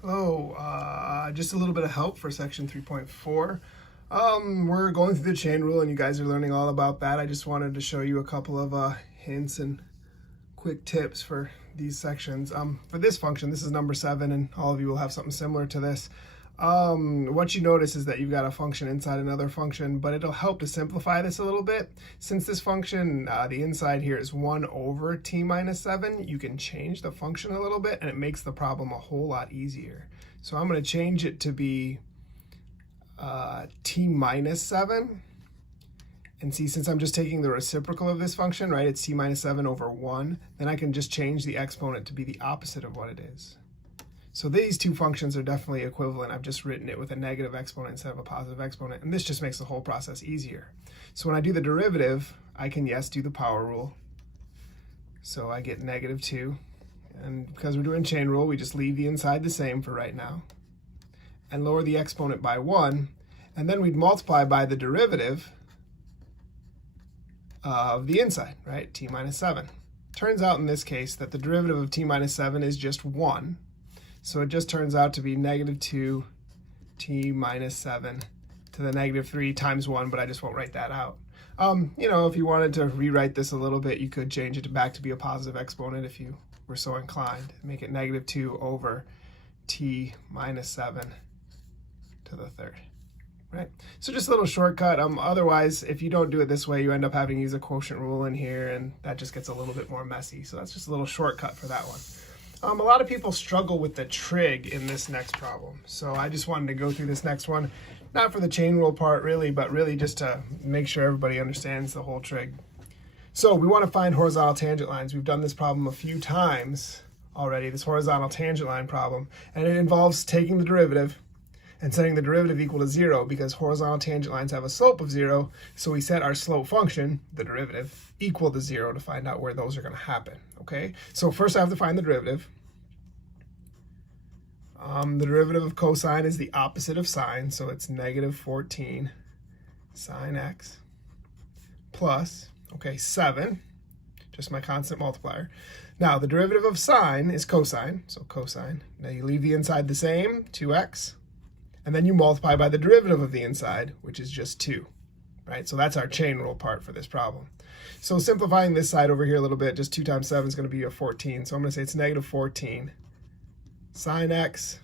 Hello, just a little bit of help for section 3.4. We're going through the chain rule and you guys are learning all about that. I just wanted to show you a couple of hints and quick tips for these sections. For this function, this is number 7 and all of you will have something similar to this. What you notice is that you've got a function inside another function, but it'll help to simplify this a little bit. Since this function, the inside here is 1 over t minus 7, you can change the function a little bit and it makes the problem a whole lot easier. So I'm going to change it to be t minus 7. And see, since I'm just taking the reciprocal of this function, right, it's t minus 7 over 1, then I can just change the exponent to be the opposite of what it is. So these two functions are definitely equivalent. I've just written it with a negative exponent instead of a positive exponent, and this just makes the whole process easier. So when I do the derivative, I can, yes, do the power rule. So I get negative 2, and because we're doing chain rule, we just leave the inside the same for right now, and lower the exponent by 1, and then we'd multiply by the derivative of the inside, right, t minus 7. Turns out in this case that the derivative of t minus 7 is just 1. So it just turns out to be negative 2 t minus 7 to the negative 3 times 1, but I just won't write that out. If you wanted to rewrite this a little bit, you could change it back to be a positive exponent if you were so inclined. Make it negative 2 over t minus 7 to the third. Right? So just a little shortcut. Otherwise, if you don't do it this way, you end up having to use a quotient rule in here, and that just gets a little bit more messy. So that's just a little shortcut for that one. A lot of people struggle with the trig in this next problem. So I just wanted to go through this next one, not for the chain rule part really, but really just to make sure everybody understands the whole trig. So we want to find horizontal tangent lines. We've done this problem a few times already, this horizontal tangent line problem, and it involves taking the derivative and setting the derivative equal to 0 because horizontal tangent lines have a slope of 0. So we set our slope function, the derivative, equal to 0 to find out where those are going to happen. Okay, so first I have to find the derivative. The derivative of cosine is the opposite of sine, so it's negative 14 sine x plus, 7, just my constant multiplier. Now the derivative of sine is cosine, so cosine. Now you leave the inside the same, 2x. And then you multiply by the derivative of the inside, which is just 2, right? So that's our chain rule part for this problem. So simplifying this side over here a little bit, just 2 times 7 is going to be a 14. So I'm going to say it's negative 14 sine x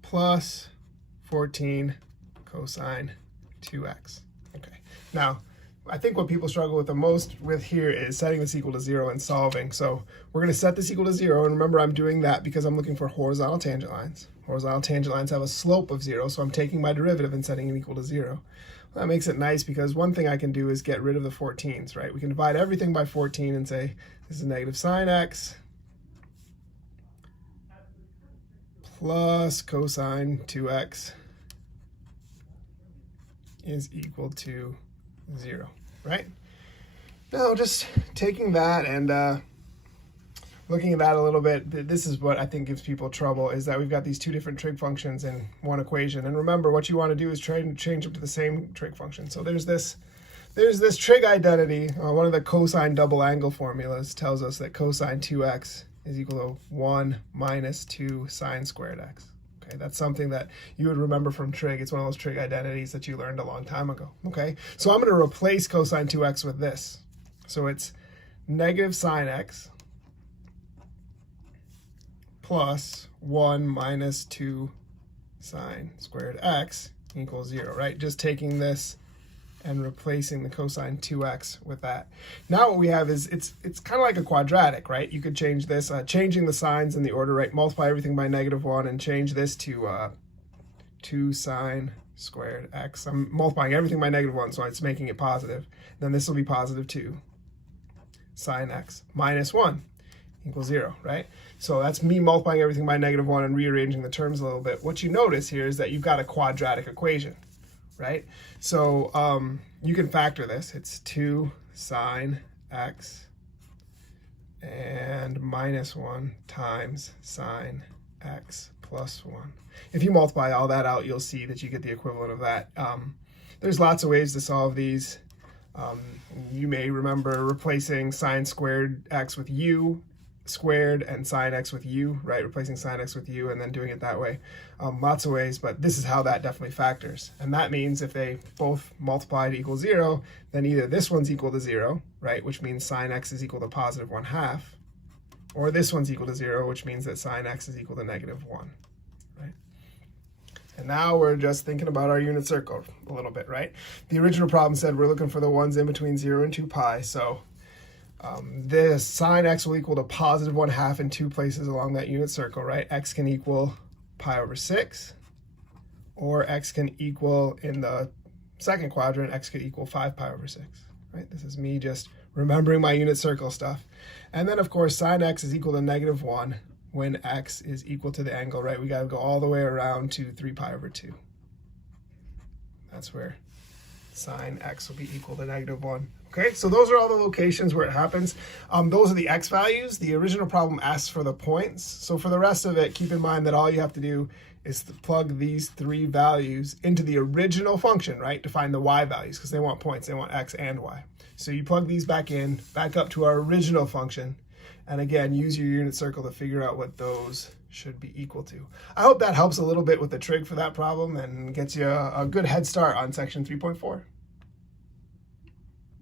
plus 14 cosine 2x. Okay. Now, I think what people struggle with the most with here is setting this equal to 0 and solving. So we're going to set this equal to 0, and remember I'm doing that because I'm looking for horizontal tangent lines. Horizontal tangent lines have a slope of 0, so I'm taking my derivative and setting it equal to 0. Well, that makes it nice because one thing I can do is get rid of the 14s, right? We can divide everything by 14 and say this is negative sine x plus cosine 2x is equal to 0, right? Now just taking that and looking at that a little bit, this is what I think gives people trouble, is that we've got these two different trig functions in one equation. And remember, what you want to do is try and change them to the same trig function. So there's this trig identity. One of the cosine double angle formulas tells us that cosine 2x is equal to 1 minus 2 sine squared x. Okay, that's something that you would remember from trig. It's one of those trig identities that you learned a long time ago. Okay, so I'm going to replace cosine 2x with this. So it's negative sine x plus 1 minus 2 sine squared x equals 0, right? Just taking this and replacing the cosine 2x with that. Now what we have is, it's kind of like a quadratic, right? You could change this, changing the signs in the order, right? Multiply everything by negative 1 and change this to 2 sine squared x. I'm multiplying everything by negative 1, so it's making it positive. Then this will be positive 2 sine x minus 1 equals 0, right? So that's me multiplying everything by negative 1 and rearranging the terms a little bit. What you notice here is that you've got a quadratic equation, right? So you can factor this. It's 2 sine x and minus 1 times sine x plus 1. If you multiply all that out, you'll see that you get the equivalent of that. There's lots of ways to solve these. You may remember replacing sine squared x with u squared and sine x with u, right? Replacing sine x with u and then doing it that way. Lots of ways, but this is how that definitely factors. And that means if they both multiply to equal 0, then either this one's equal to 0, right? Which means sine x is equal to positive 1/2, or this one's equal to 0, which means that sine x is equal to negative 1, right? And now we're just thinking about our unit circle a little bit, right? The original problem said we're looking for the ones in between 0 and 2 pi, so this sine x will equal to positive 1/2 in two places along that unit circle, right? X can equal pi over 6, or x can equal, in the second quadrant, x could equal 5 pi over 6, right? This is me just remembering my unit circle stuff. And then, of course, sine x is equal to negative 1 when x is equal to the angle, right? We got to go all the way around to 3 pi over 2. That's where sine x will be equal to negative 1. Okay, so those are all the locations where it happens. Those are the x values. The original problem asks for the points. So for the rest of it, keep in mind that all you have to do is to plug these three values into the original function, right, to find the y values, because they want points. They want x and y. So you plug these back in, back up to our original function, and again, use your unit circle to figure out what those should be equal to. I hope that helps a little bit with the trig for that problem and gets you a good head start on section 3.4.